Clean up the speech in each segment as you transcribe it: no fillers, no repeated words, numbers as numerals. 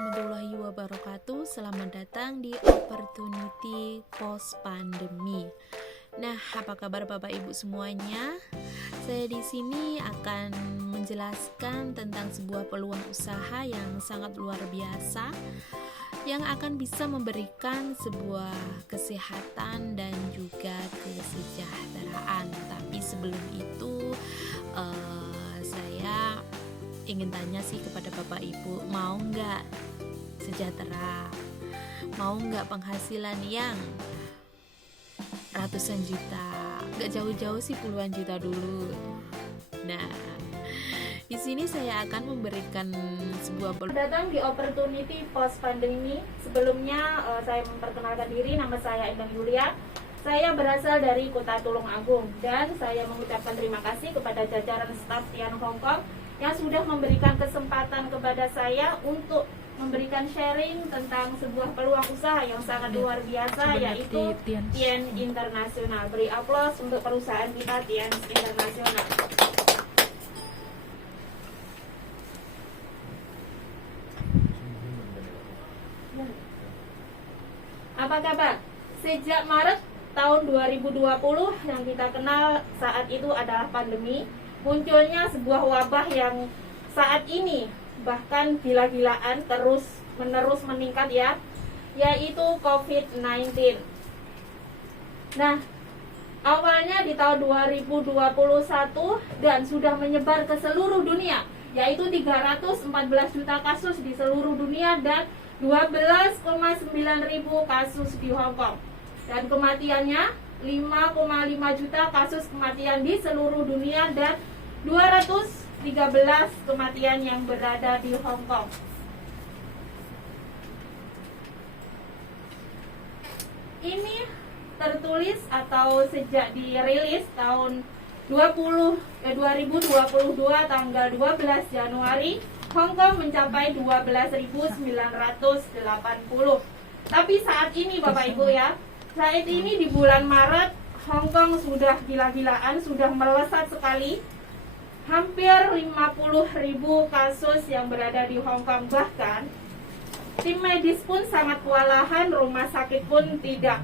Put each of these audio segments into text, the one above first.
warahmatullahi wabarakatuh. Selamat datang di Opportunity Post Pandemi. Nah, apa kabar Bapak Ibu semuanya? Saya di sini akan menjelaskan tentang sebuah peluang usaha yang sangat luar biasa yang akan bisa memberikan sebuah kesehatan dan juga kesejahteraan. Tapi sebelum itu saya ingin tanya sih kepada Bapak Ibu, mau nggak sejahtera? Mau nggak penghasilan yang ratusan juta? Nggak jauh-jauh sih, puluhan juta dulu. Nah, di sini saya akan memberikan sebuah datang di Opportunity Post Pandemi. Sebelumnya saya memperkenalkan diri, nama saya Indah Yulia. Saya berasal dari Kota Tulungagung dan saya mengucapkan terima kasih kepada jajaran staf Tian Hong Kong yang sudah memberikan kesempatan kepada saya untuk memberikan sharing tentang sebuah peluang usaha yang sangat luar biasa, yaitu Tian Internasional. Beri aplaus untuk perusahaan kita, Tian Internasional. Apa kabar? Sejak Maret tahun 2020 yang kita kenal saat itu adalah pandemi, munculnya sebuah wabah yang saat ini bahkan gila-gilaan terus-menerus meningkat yaitu COVID-19. Nah, awalnya di tahun 2021 dan sudah menyebar ke seluruh dunia, yaitu 314 juta kasus di seluruh dunia dan 12,9 ribu kasus di Hong Kong. Dan kematiannya 5,5 juta kasus kematian di seluruh dunia dan 213 kematian yang berada di Hong Kong. Ini tertulis atau sejak dirilis tahun 2022 tanggal 12 Januari, Hong Kong mencapai 12.980. Tapi saat ini Bapak Ibu saat ini di bulan Maret Hong Kong sudah gila-gilaan, sudah melesat sekali. Hampir 50.000 kasus yang berada di Hong Kong. Bahkan tim medis pun sangat kewalahan, rumah sakit pun tidak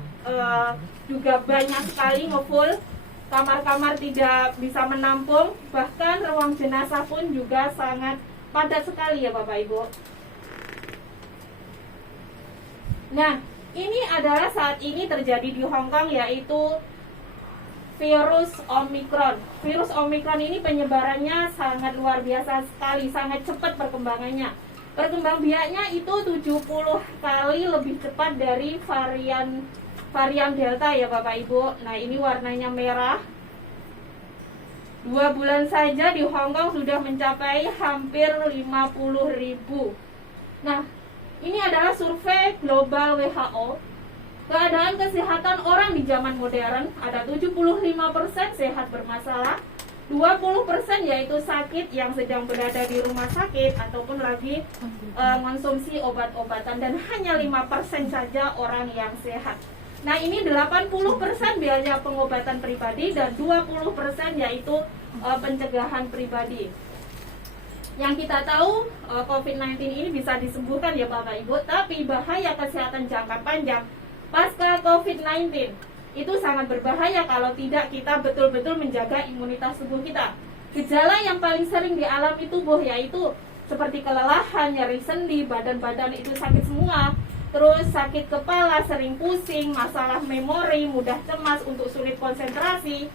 juga banyak sekali ngefull. Kamar-kamar tidak bisa menampung, bahkan ruang jenazah pun juga sangat padat sekali ya Bapak Ibu. Nah, ini adalah saat ini terjadi di Hong Kong, yaitu virus Omicron. Virus Omicron ini penyebarannya sangat luar biasa sekali, sangat cepat perkembangannya. Perkembangbiaknya itu 70 kali lebih cepat dari varian Delta ya Bapak Ibu. Nah, ini warnanya merah. 2 bulan saja di Hong Kong sudah mencapai hampir 50.000. Nah, ini adalah survei global WHO. Keadaan kesehatan orang di zaman modern, ada 75% sehat bermasalah, 20% yaitu sakit yang sedang berada di rumah sakit ataupun lagi mengonsumsi obat-obatan, dan hanya 5% saja orang yang sehat. Nah, ini 80% biaya pengobatan pribadi dan 20% yaitu pencegahan pribadi. Yang kita tahu COVID-19 ini bisa disembuhkan ya Bapak Ibu, tapi bahaya kesehatan jangka panjang pasca COVID-19 itu sangat berbahaya kalau tidak kita betul-betul menjaga imunitas tubuh kita. Gejala yang paling sering dialami tubuh yaitu seperti kelelahan, nyeri sendi, badan-badan itu sakit semua, terus sakit kepala, sering pusing, masalah memori, mudah cemas, untuk sulit konsentrasi,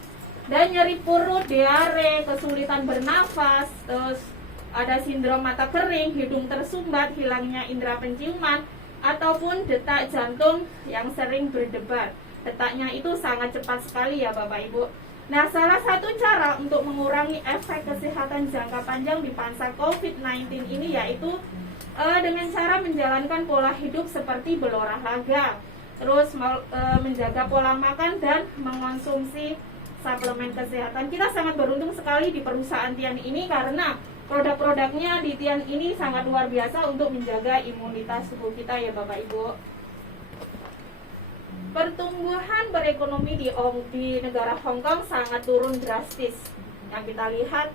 dan nyeri perut, diare, kesulitan bernafas, terus ada sindrom mata kering, hidung tersumbat, hilangnya indera penciuman, ataupun detak jantung yang sering berdebar. Detaknya itu sangat cepat sekali ya Bapak Ibu. Nah, salah satu cara untuk mengurangi efek kesehatan jangka panjang di pangsa COVID-19 ini yaitu dengan cara menjalankan pola hidup seperti berolahraga, terus menjaga pola makan dan mengonsumsi suplemen kesehatan. Kita sangat beruntung sekali di perusahaan Tian ini karena produk-produknya di Tian ini sangat luar biasa untuk menjaga imunitas tubuh kita ya Bapak Ibu. Pertumbuhan berekonomi di negara Hong Kong sangat turun drastis. Yang kita lihat,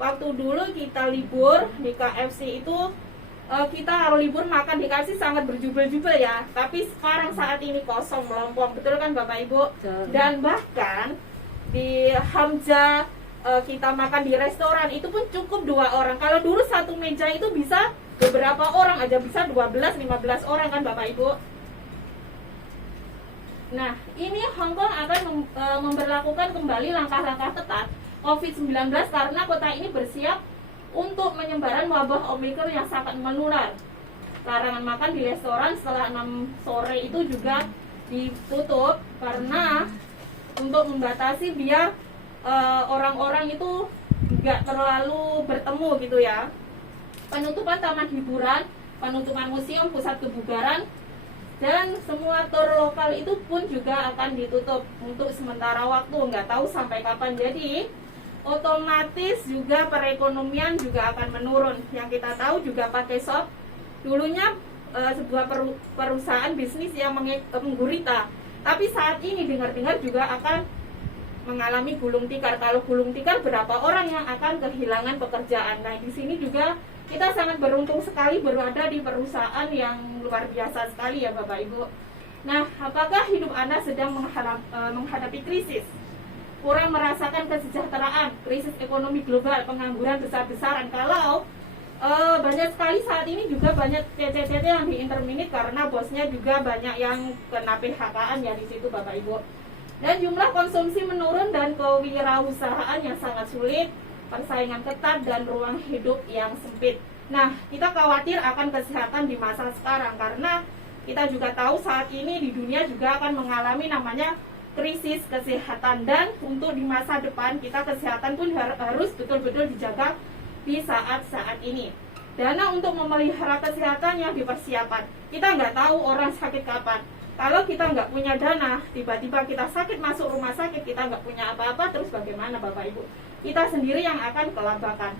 waktu dulu kita libur di KFC itu kita kalau libur makan di KFC sangat berjubel-jubel ya, tapi sekarang saat ini kosong melompong, betul kan Bapak Ibu? Dan bahkan di Hamzah kita makan di restoran itu pun cukup 2 orang. Kalau dulu satu meja itu bisa beberapa orang aja, bisa 12-15 orang kan Bapak Ibu. Nah, ini Hong Kong akan memberlakukan kembali langkah-langkah ketat COVID-19 karena kota ini bersiap untuk penyebaran wabah Omicron yang sangat menular. Larangan makan di restoran setelah 6 sore itu juga ditutup karena untuk membatasi biar orang-orang itu nggak terlalu bertemu gitu ya. Penutupan taman hiburan, penutupan museum, pusat kebugaran, dan semua tur lokal itu pun juga akan ditutup untuk sementara waktu, nggak tahu sampai kapan. Jadi otomatis juga perekonomian juga akan menurun. Yang kita tahu juga pakai shop dulunya sebuah perusahaan bisnis yang menggurita, tapi saat ini dengar-dengar juga akan mengalami gulung tikar. Kalau gulung tikar, berapa orang yang akan kehilangan pekerjaan? Nah, di sini juga kita sangat beruntung sekali berada di perusahaan yang luar biasa sekali ya Bapak Ibu. Nah, apakah hidup Anda sedang menghadapi krisis? Kurang merasakan kesejahteraan, krisis ekonomi global, pengangguran besar-besaran? Kalau banyak sekali saat ini juga banyak PT-PT yang diinterminate karena bosnya juga banyak yang kena PHK-an ya di situ Bapak Ibu. Dan jumlah konsumsi menurun dan kewirausahaan yang sangat sulit, persaingan ketat dan ruang hidup yang sempit. Nah, kita khawatir akan kesehatan di masa sekarang karena kita juga tahu saat ini di dunia juga akan mengalami namanya krisis kesehatan, dan untuk di masa depan kita kesehatan pun harus betul-betul dijaga di saat-saat ini. Dana untuk memelihara kesehatan yang dipersiapkan. Kita nggak tahu orang sakit kapan. Kalau kita nggak punya dana, tiba-tiba kita sakit masuk rumah sakit, kita nggak punya apa-apa, terus bagaimana Bapak Ibu? Kita sendiri yang akan kelabakan.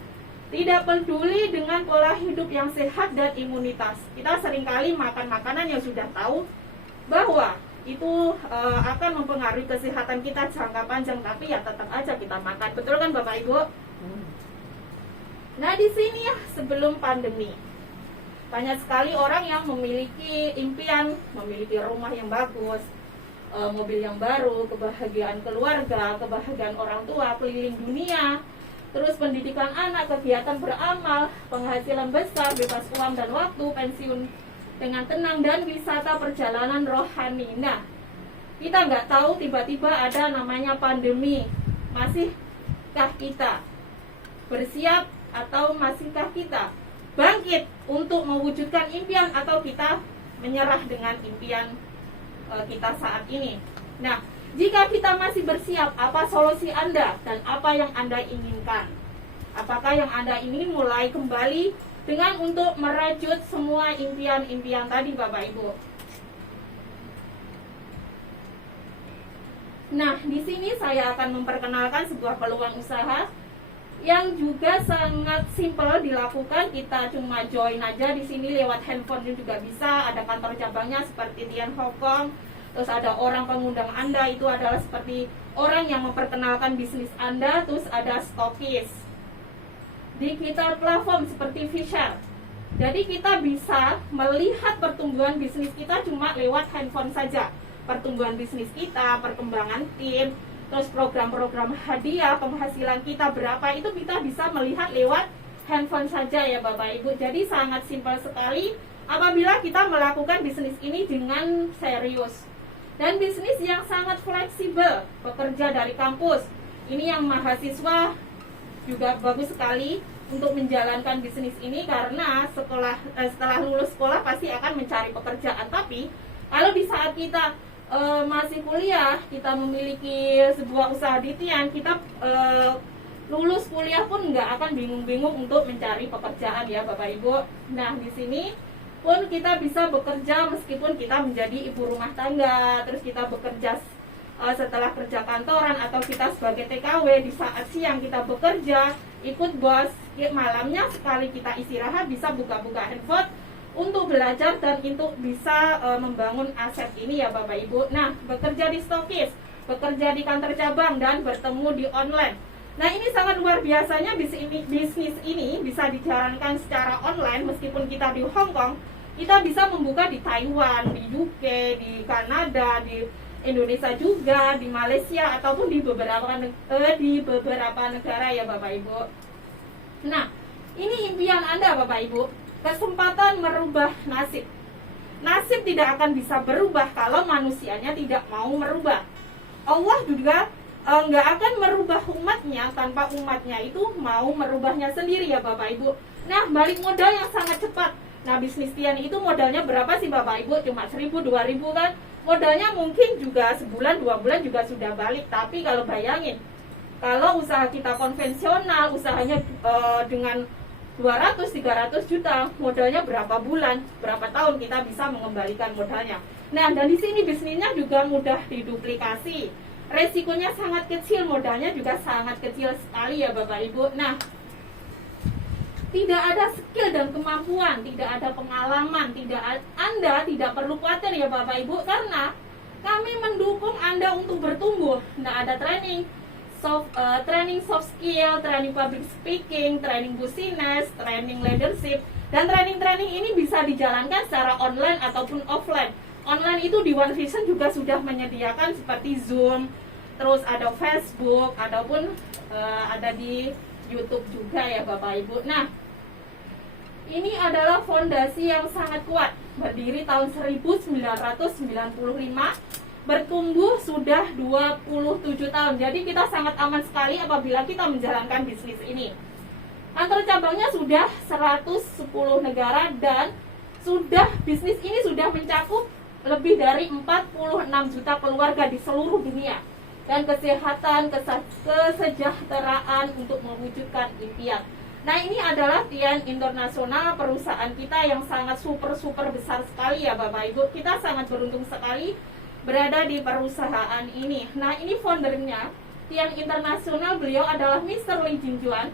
Tidak peduli dengan pola hidup yang sehat dan imunitas. Kita seringkali makan makanan yang sudah tahu bahwa itu akan mempengaruhi kesehatan kita jangka panjang, tapi ya tetap aja kita makan. Betul kan Bapak Ibu? Nah, di sini ya, sebelum pandemi banyak sekali orang yang memiliki impian, memiliki rumah yang bagus, mobil yang baru, kebahagiaan keluarga, kebahagiaan orang tua, keliling dunia, terus pendidikan anak, kegiatan beramal, penghasilan besar, bebas uang dan waktu, pensiun dengan tenang, dan wisata perjalanan rohani. Nah, kita nggak tahu tiba-tiba ada namanya pandemi. Masihkah kita bersiap atau masihkah kita bangkit untuk mewujudkan impian, atau kita menyerah dengan impian kita saat ini? Nah, jika kita masih bersiap, apa solusi Anda dan apa yang Anda inginkan? Apakah yang Anda ingin mulai kembali dengan untuk merajut semua impian-impian tadi Bapak Ibu? Nah, di sini saya akan memperkenalkan sebuah peluang usaha yang juga sangat simpel dilakukan. Kita cuma join aja di sini lewat handphone juga bisa. Ada kantor cabangnya seperti Tian Hong Kong. Terus ada orang pengundang Anda, itu adalah seperti orang yang memperkenalkan bisnis Anda. Terus ada stokis, digital platform seperti Fisher. Jadi kita bisa melihat pertumbuhan bisnis kita cuma lewat handphone saja. Pertumbuhan bisnis kita, perkembangan tim, terus program-program hadiah, penghasilan kita berapa, itu kita bisa melihat lewat handphone saja ya Bapak Ibu. Jadi sangat simpel sekali apabila kita melakukan bisnis ini dengan serius. Dan bisnis yang sangat fleksibel, bekerja dari kampus. Ini yang mahasiswa juga bagus sekali untuk menjalankan bisnis ini karena setelah lulus sekolah pasti akan mencari pekerjaan. Tapi kalau di saat kita masih kuliah, kita memiliki sebuah usaha di Tian, kita lulus kuliah pun nggak akan bingung-bingung untuk mencari pekerjaan ya Bapak Ibu. Nah, di sini pun kita bisa bekerja meskipun kita menjadi ibu rumah tangga, terus kita bekerja setelah kerja kantoran, atau kita sebagai TKW di saat siang kita bekerja ikut bos, malamnya sekali kita istirahat bisa buka-buka handphone untuk belajar dan untuk bisa membangun aset ini ya Bapak Ibu. Nah, bekerja di stokis, bekerja di kantor cabang, dan bertemu di online. Nah, ini sangat luar biasanya bisnis ini bisa dijalankan secara online. Meskipun kita di Hong Kong, kita bisa membuka di Taiwan, di UK, di Kanada, di Indonesia juga, di Malaysia, ataupun di beberapa negara ya Bapak Ibu. Nah, ini impian Anda Bapak Ibu, kesempatan merubah nasib. Nasib tidak akan bisa berubah kalau manusianya tidak mau merubah. Allah juga nggak akan merubah umatnya tanpa umatnya itu mau merubahnya sendiri ya Bapak Ibu. Nah, balik modal yang sangat cepat. Nah, bisnis Tian itu modalnya berapa sih Bapak Ibu? Cuma 1.000, 2.000 kan? Modalnya mungkin juga sebulan, 2 bulan juga sudah balik. Tapi kalau bayangin, kalau usaha kita konvensional, usahanya dengan 200-300 juta, modalnya berapa bulan, berapa tahun kita bisa mengembalikan modalnya. Nah, dan di sini bisnisnya juga mudah diduplikasi. Resikonya sangat kecil, modalnya juga sangat kecil sekali ya Bapak Ibu. Nah, tidak ada skill dan kemampuan, tidak ada pengalaman, Anda tidak perlu khawatir ya Bapak Ibu, karena kami mendukung Anda untuk bertumbuh. Nah, ada training soft skill, training public speaking, training business, training leadership, dan training ini bisa dijalankan secara online ataupun offline. Online itu di One Vision juga sudah menyediakan seperti Zoom, terus ada Facebook, ataupun ada di YouTube juga ya Bapak Ibu. Nah, ini adalah fondasi yang sangat kuat, berdiri tahun 1995, bertumbuh sudah 27 tahun. Jadi kita sangat aman sekali apabila kita menjalankan bisnis ini. Kantor cabangnya sudah 110 negara dan bisnis ini sudah mencakup lebih dari 46 juta keluarga di seluruh dunia. Dan kesehatan, kesejahteraan untuk mewujudkan impian. Nah, ini adalah Tian Internasional, perusahaan kita yang sangat super besar sekali ya Bapak Ibu. Kita sangat beruntung sekali berada di perusahaan ini. Nah, ini foundernya Tian Internasional, beliau adalah Mr. Lee Jinjuan,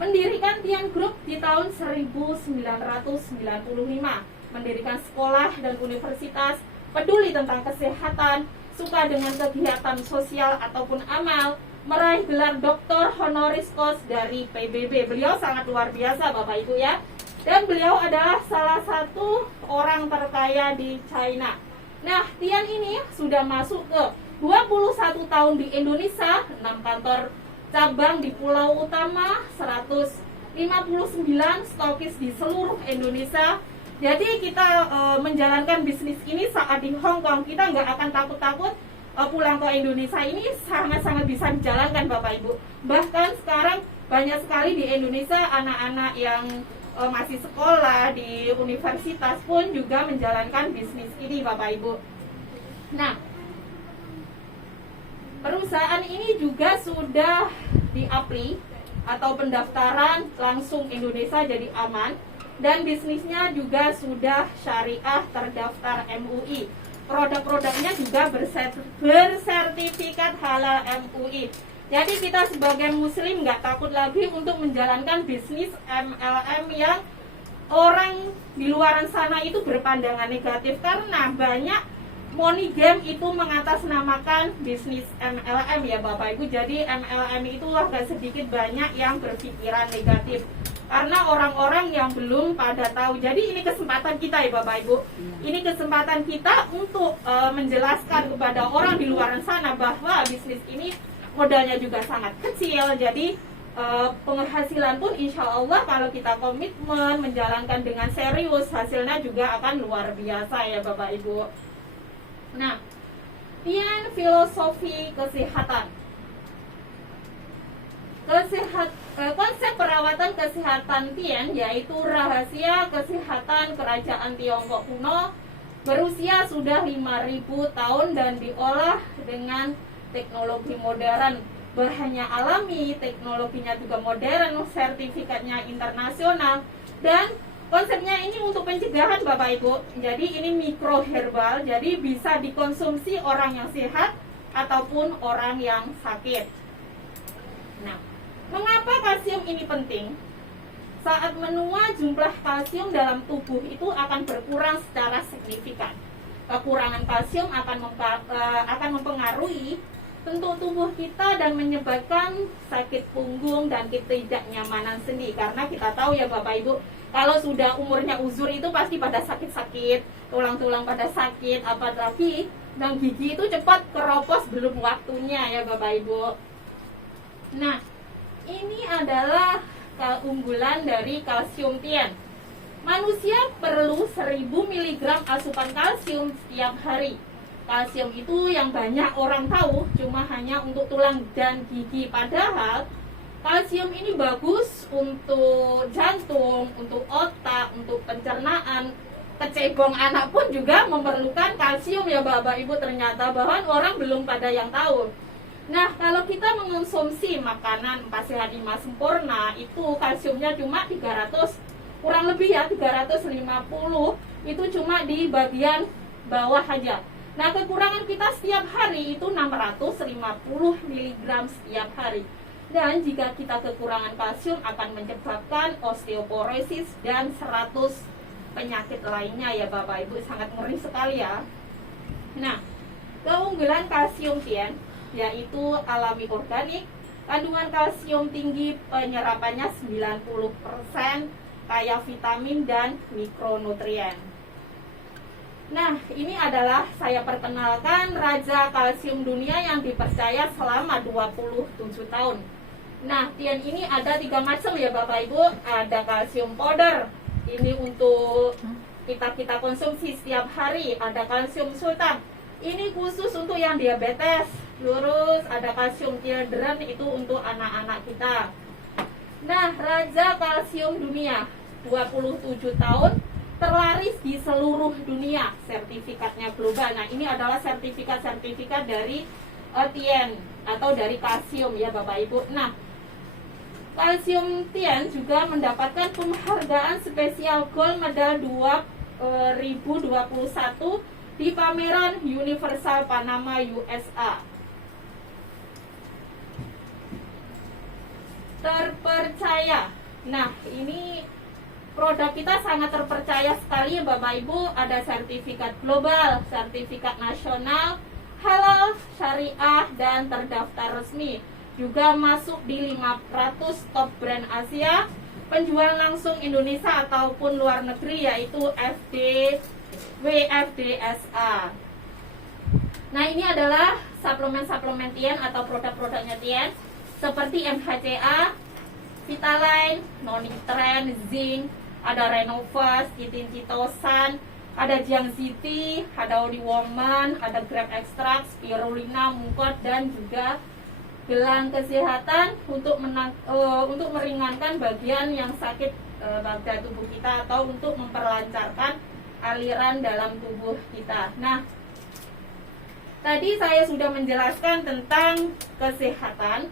mendirikan Tian Group di tahun 1995, mendirikan sekolah dan universitas, peduli tentang kesehatan, suka dengan kegiatan sosial ataupun amal, meraih gelar doktor honoris causa dari PBB. Beliau sangat luar biasa Bapak Ibu ya. Dan beliau adalah salah satu orang terkaya di China. Nah, Tian ini sudah masuk ke 21 tahun di Indonesia, 6 kantor cabang di Pulau Utama, 159 stokis di seluruh Indonesia. Jadi kita menjalankan bisnis ini saat di Hong Kong, kita nggak akan takut-takut pulang ke Indonesia. Ini sangat-sangat bisa dijalankan Bapak Ibu. Bahkan sekarang banyak sekali di Indonesia anak-anak yang masih sekolah di universitas pun juga menjalankan bisnis ini Bapak Ibu. Nah, perusahaan ini juga sudah diapli atau pendaftaran langsung Indonesia jadi aman, dan bisnisnya juga sudah syariah terdaftar MUI. Produk-produknya juga bersertifikat halal MUI. Jadi kita sebagai muslim nggak takut lagi untuk menjalankan bisnis MLM yang orang di luar sana itu berpandangan negatif, karena banyak money game itu mengatasnamakan bisnis MLM ya Bapak Ibu. Jadi MLM itu agak sedikit banyak yang berpikiran negatif karena orang-orang yang belum pada tahu. Jadi ini kesempatan kita ya Bapak Ibu. Ini kesempatan kita untuk menjelaskan kepada orang di luar sana bahwa bisnis ini modalnya juga sangat kecil. Jadi penghasilan pun insya Allah kalau kita komitmen menjalankan dengan serius, hasilnya juga akan luar biasa ya Bapak Ibu. Nah, Tian filosofi kesehatan. Konsep perawatan kesehatan Tian yaitu rahasia kesehatan kerajaan Tiongkok kuno, berusia sudah 5.000 tahun dan diolah dengan teknologi modern. Bahannya alami, teknologinya juga modern, sertifikatnya internasional, dan konsepnya ini untuk pencegahan Bapak Ibu. Jadi ini mikro herbal, jadi bisa dikonsumsi orang yang sehat ataupun orang yang sakit. Nah, mengapa kalsium ini penting? Saat menua, jumlah kalsium dalam tubuh itu akan berkurang secara signifikan. Kekurangan kalsium akan mempengaruhi bentuk tubuh kita dan menyebabkan sakit punggung dan ketidaknyamanan sendi. Karena kita tahu ya Bapak Ibu, kalau sudah umurnya uzur itu pasti pada sakit-sakit, tulang-tulang pada sakit, apalagi dan gigi itu cepat keropos belum waktunya ya Bapak Ibu. Nah, ini adalah keunggulan dari kalsium tien. Manusia perlu 1000 mg asupan kalsium setiap hari. Kalsium itu yang banyak orang tahu cuma hanya untuk tulang dan gigi, padahal kalsium ini bagus untuk jantung, untuk otak, untuk pencernaan. Kecebong anak pun juga memerlukan kalsium ya Bapak Ibu, ternyata bahkan orang belum pada yang tahu. Nah, kalau kita mengonsumsi makanan 4 sehat 5 sempurna, itu kalsiumnya cuma 300, kurang lebih ya 350, itu cuma di bagian bawah aja. Nah, kekurangan kita setiap hari itu 650 mg setiap hari. Dan jika kita kekurangan kalsium akan menyebabkan osteoporosis dan 100 penyakit lainnya ya Bapak Ibu, sangat ngeri sekali ya. Nah, keunggulan kalsium tien yaitu alami organik, kandungan kalsium tinggi, penyerapannya 90%, kaya vitamin dan mikronutrien. Nah, ini adalah saya perkenalkan raja kalsium dunia yang dipercaya selama 27 tahun. Nah, tien ini ada 3 macam ya Bapak Ibu. Ada kalsium powder, ini untuk kita konsumsi setiap hari. Ada kalsium sultan, ini khusus untuk yang diabetes lurus. Ada kalsium children, itu untuk anak-anak kita. Nah, raja kalsium dunia 27 tahun, terlaris di seluruh dunia, sertifikatnya global. Nah, ini adalah sertifikat-sertifikat dari tien atau dari kalsium ya Bapak Ibu. Nah, kalsium tien juga mendapatkan penghargaan spesial gold medal 2021 di pameran Universal Panama USA. Terpercaya. Nah, ini produk kita sangat terpercaya sekali ya Bapak Ibu. Ada sertifikat global, sertifikat nasional, halal, syariah, dan terdaftar resmi. Juga masuk di 500 top brand Asia, penjual langsung Indonesia ataupun luar negeri, yaitu WFDSA. Nah, ini adalah suplemen-suplemen tien atau produk-produknya tien, seperti MHCA, Vitaline, Nonitren, Zinc, ada Renovas, Citin-Citosan, ada Jiangxi, ada Holy Woman, ada Grape Extract, Spirulina, Mungkot, dan juga gelang kesehatan untuk meringankan bagian yang sakit pada tubuh kita atau untuk memperlancarkan aliran dalam tubuh kita. Nah, tadi saya sudah menjelaskan tentang kesehatan.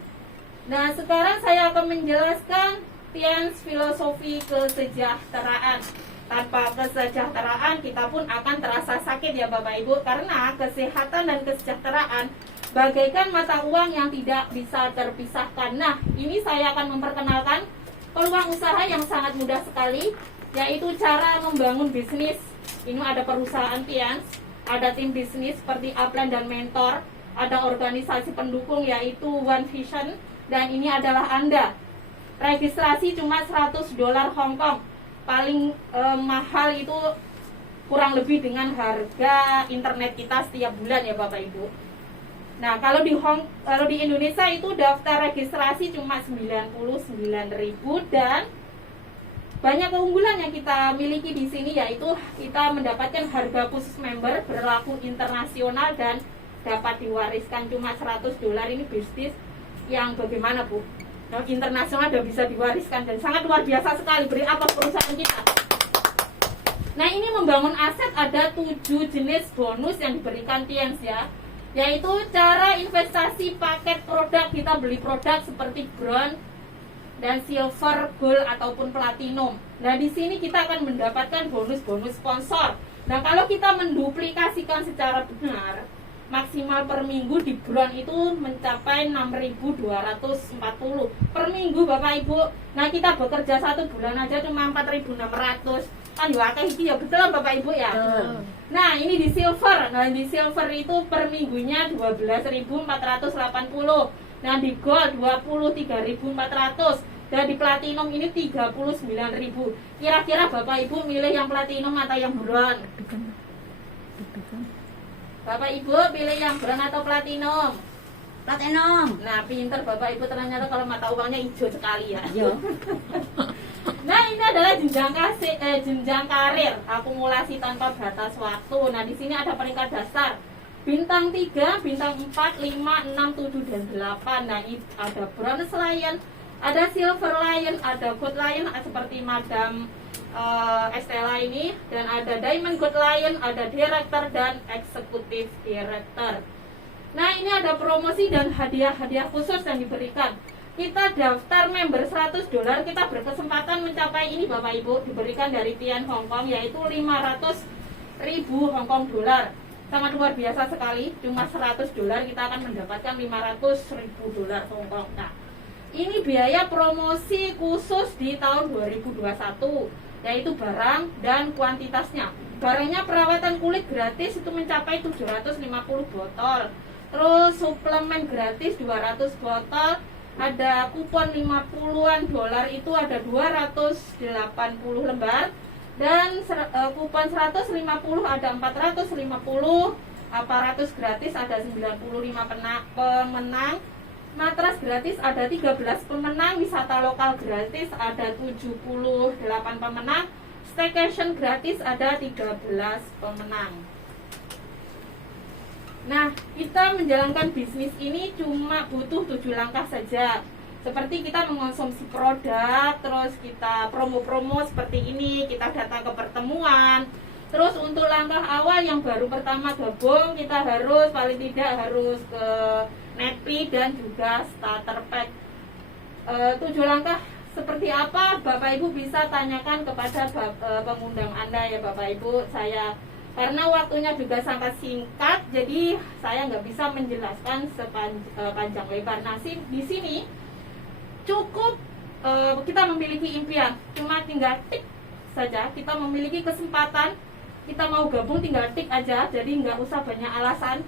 Nah, sekarang saya akan menjelaskan tien filosofi kesejahteraan. Tanpa kesejahteraan kita pun akan terasa sakit ya Bapak Ibu, karena kesehatan dan kesejahteraan bagaikan mata uang yang tidak bisa terpisahkan. Nah, ini saya akan memperkenalkan peluang usaha yang sangat mudah sekali, yaitu cara membangun bisnis. Ini ada perusahaan tien, ada tim bisnis seperti Upline dan Mentor, ada organisasi pendukung yaitu One Vision, dan ini adalah Anda. Registrasi cuma $100 Hong Kong. Paling mahal itu kurang lebih dengan harga internet kita setiap bulan ya Bapak Ibu. Nah, kalau di Indonesia itu daftar registrasi cuma 99.000, dan banyak keunggulan yang kita miliki di sini, yaitu kita mendapatkan harga khusus member berlaku internasional dan dapat diwariskan cuma $100. Ini bisnis yang bagaimana Bu? Nah, internasional dan bisa diwariskan dan sangat luar biasa sekali. Beri apa perusahaan kita? Nah, ini membangun aset, ada 7 jenis bonus yang diberikan tiens ya, yaitu cara investasi paket produk. Kita beli produk seperti bronze dan silver, gold ataupun platinum. Nah, di sini kita akan mendapatkan bonus-bonus sponsor. Nah, kalau kita menduplikasikan secara benar, maksimal per minggu di bulan itu mencapai 6.240 per minggu Bapak Ibu. Nah kita bekerja 1 bulan aja cuma 4.600 kan ya akeh iki ya, betul Bapak Ibu ya. Nah ini di silver, nah di silver itu per minggunya 12.480. Nah di gold 23.400 dan di platinum ini 39.000. Kira-kira Bapak Ibu milih yang platinum atau yang bronze? Bapak Ibu pilih yang bronze atau platinum? Platinum. Nah pinter Bapak Ibu, ternyata kalau mata uangnya hijau sekali ya. Yo. Nah ini adalah jenjang karir akumulasi tanpa batas waktu. Nah di sini ada peringkat dasar bintang 3, bintang 4, 5, 6, 7 dan 8. Nah ini ada bronze lion, ada silver lion, ada gold lion seperti Madam Estella ini, dan ada diamond gold lion, ada director dan executive director. Nah ini ada promosi dan hadiah-hadiah khusus yang diberikan. Kita daftar member $100, kita berkesempatan mencapai ini Bapak Ibu, diberikan dari Tian Hong Kong, yaitu 500.000 Hong Kong dolar. Sangat luar biasa sekali, cuma $100 kita akan mendapatkan 500.000 dolar Hong Kong. Nah ini biaya promosi khusus di tahun 2021, yaitu barang dan kuantitasnya. Barangnya perawatan kulit gratis itu mencapai 750 botol. Terus suplemen gratis 200 botol. Ada kupon 50-an dolar itu ada 280 lembar. Dan kupon 150 ada 450. Aparatus gratis ada 95 pemenang. Matras gratis ada 13 pemenang, wisata lokal gratis ada 78 pemenang, staycation gratis ada 13 pemenang. Nah, kita menjalankan bisnis ini cuma butuh 7 langkah saja. Seperti kita mengonsumsi produk, terus kita promo-promo seperti ini, kita datang ke pertemuan. Terus untuk langkah awal yang baru pertama gabung, kita harus paling tidak harus ke Netpi dan juga starter pack. 7 langkah seperti apa Bapak Ibu bisa tanyakan kepada pengundang Anda ya Bapak Ibu. Saya karena waktunya juga sangat singkat, jadi saya nggak bisa menjelaskan sepanjang lebar. Nah di sini cukup kita memiliki impian, cuma tinggal tik saja. Kita memiliki kesempatan, kita mau gabung tinggal tik aja, jadi nggak usah banyak alasan.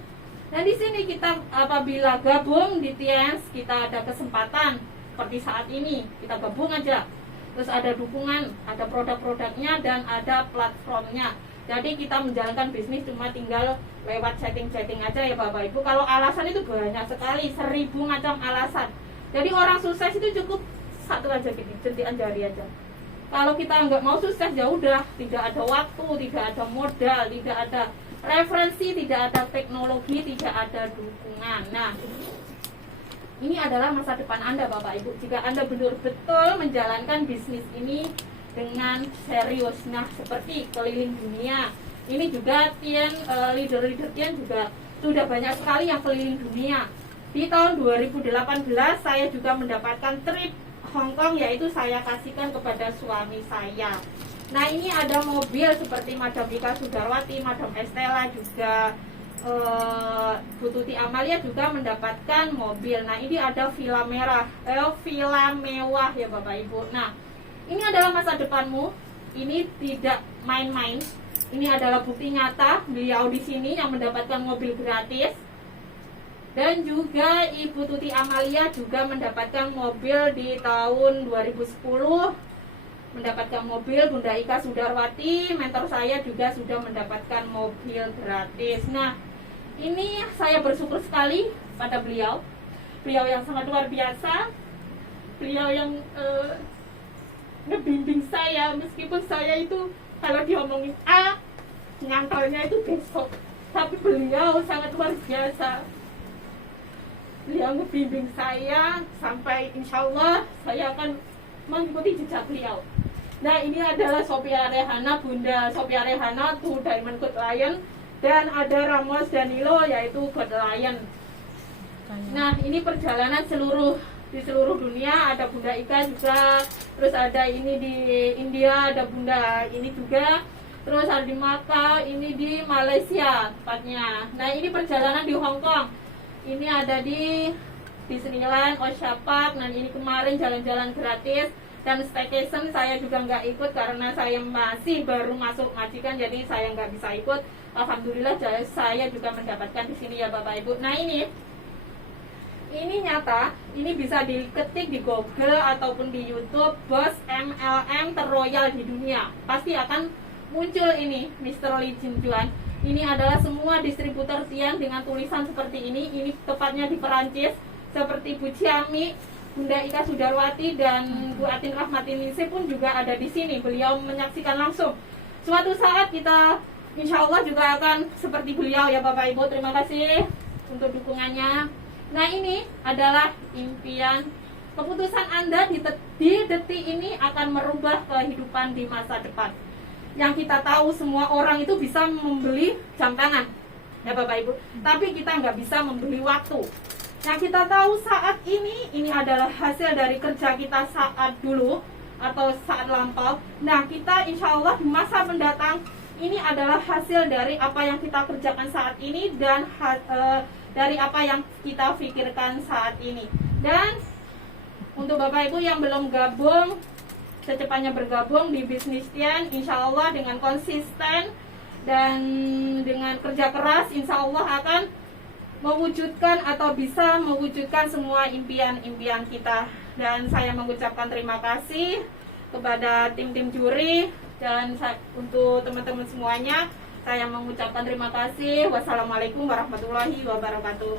Nah di sini kita apabila gabung di Tiens, kita ada kesempatan seperti saat ini, kita gabung aja. Terus ada dukungan, ada produk-produknya dan ada platformnya. Jadi kita menjalankan bisnis cuma tinggal lewat chatting-chatting aja ya Bapak Ibu. Kalau alasan itu banyak sekali, 1000 macam alasan. Jadi orang sukses itu cukup satu aja gitu, jentikan jari aja. Kalau kita nggak mau sukses ya udah, tidak ada waktu, tidak ada modal, tidak ada referensi, tidak ada teknologi, tidak ada dukungan. Nah, ini adalah masa depan Anda Bapak Ibu. Jika Anda betul-betul menjalankan bisnis ini dengan serius. Nah, seperti keliling dunia. Ini juga leader-leader Tian juga sudah banyak sekali yang keliling dunia. Di tahun 2018 saya juga mendapatkan trip Hong Kong, yaitu saya kasihkan kepada suami saya. Nah ini ada mobil seperti Madam Ika Sudarwati, Madam Estella juga Bu Tuti Amalia juga mendapatkan mobil. Nah ini ada villa mewah ya Bapak Ibu. Nah ini adalah masa depanmu. Ini tidak main-main. Ini adalah bukti nyata beliau di sini yang mendapatkan mobil gratis. Dan juga Ibu Tuti Amalia juga mendapatkan mobil di tahun 2010, mendapatkan mobil. Bunda Ika Sudarwati, mentor saya, juga sudah mendapatkan mobil gratis. Nah, ini saya bersyukur sekali pada beliau. Beliau yang sangat luar biasa. Beliau yang ngebimbing saya, meskipun saya itu kalau diomongin A, nyangkalnya itu besok. Tapi beliau sangat luar biasa. Beliau ngebimbing saya sampai insya Allah saya akan mengikuti jejak beliau. Nah ini adalah Sophia Rehana, Bunda Sophia Rehana tuh Diamond Gold Lion, dan ada Ramos Danilo yaitu Gold Lion. Nah ini perjalanan di seluruh dunia. Ada Bunda Ika juga, terus ada ini di India, ada Bunda ini juga. terus ada di Macau, ini di Malaysia tepatnya. Nah ini perjalanan di Hong Kong, ini ada di Disneyland, Ocean Park. Nah ini kemarin jalan-jalan gratis. Dan staycation saya juga nggak ikut karena saya masih baru masuk majikan, jadi saya nggak bisa ikut. Alhamdulillah saya juga mendapatkan di sini ya Bapak Ibu. Nah ini nyata, ini bisa diketik di Google ataupun di YouTube, Bos MLM terroyal di dunia. Pasti akan muncul ini Mr. Lee Jin Juan. Ini adalah semua distributor Tian dengan tulisan seperti ini. Ini tepatnya di Perancis, seperti Bu Ciami, Bunda Ika Sudarwati, dan Bu Atin Rahmatinisi pun juga ada di sini. Beliau menyaksikan langsung. Suatu saat kita insya Allah juga akan seperti beliau ya Bapak Ibu. Terima kasih untuk dukungannya. Nah ini adalah impian. Keputusan Anda di detik ini akan merubah kehidupan di masa depan. Yang kita tahu semua orang itu bisa membeli jam tangan ya Bapak Ibu, tapi kita nggak bisa membeli waktu. Yang kita tahu saat ini adalah hasil dari kerja kita saat dulu atau saat lampau. Nah kita insya Allah di masa mendatang ini adalah hasil dari apa yang kita kerjakan saat ini dan dari apa yang kita pikirkan saat ini. Dan untuk Bapak Ibu yang belum gabung, secepatnya bergabung di Bisnis Tian. Insya Allah dengan konsisten dan dengan kerja keras, insya Allah akan mewujudkan atau bisa mewujudkan semua impian-impian kita. Dan saya mengucapkan terima kasih kepada tim-tim juri, dan untuk teman-teman semuanya saya mengucapkan terima kasih. Wassalamualaikum warahmatullahi wabarakatuh.